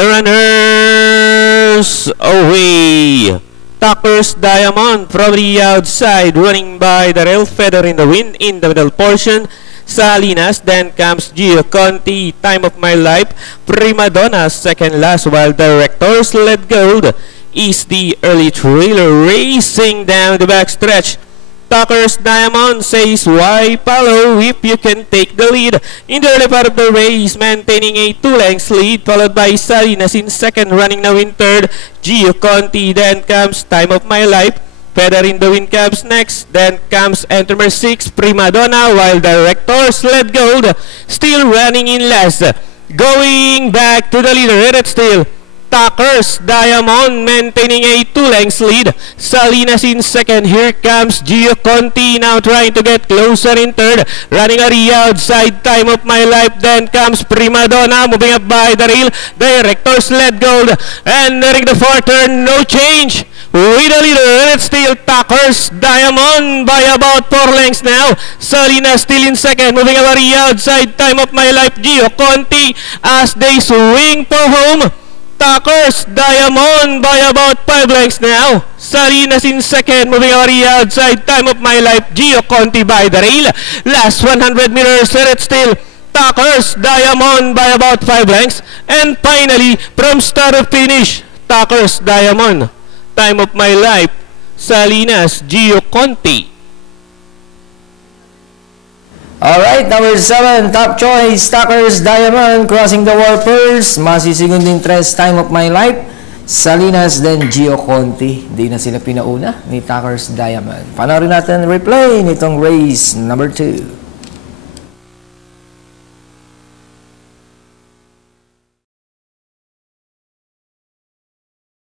The runners away. Tucker's Diamond from the outside, running by the rail, feather in the wind in the middle portion. Salinas, then comes Gio Conti, Time of My Life. Prima Donna, second last, while Directors Let Gold is the early trailer racing down the backstretch. Tucker's Diamond says, why follow if you can take the lead? In the early part of the race, maintaining a 2 lengths lead, followed by Salinas in second, running now in third. Gio Conti, then comes Time of My Life. Feather in the Wind comes next, then comes Enter 6, Prima Donna, while Directors Let Gold still running in last. Going back to the leader, it's still Tucker's Diamond maintaining a 2 lengths lead. Salinas in second. Here comes Gio Conti now trying to get closer in third. Running on the outside, Time of My Life. Then comes Prima Donna moving up by the rail. Directors Let Gold. Entering the fourth turn, no change. With the leader, it's still Tucker's Diamond by about 4 lengths now. Salinas still in second, moving over the outside, Time of My Life. Gio Conti as they swing for home. Tucker's Diamond by about 5 lengths now. Salinas in second, moving over the outside, Time of My Life. Gio Conti by the rail. Last 100 meters, it's still Tucker's Diamond by about 5 lengths. And finally, from start to finish, Tucker's Diamond, Time of My Life, Salinas, Gio Conti. Alright, number 7, top choice, Tucker's Diamond, crossing the wall first. Masi Segunding Tres, Time of My Life. Salinas, then Gio Conti. Di na sila pinauna ni Tucker's Diamond. Panoorin natin replay nitong race number 2.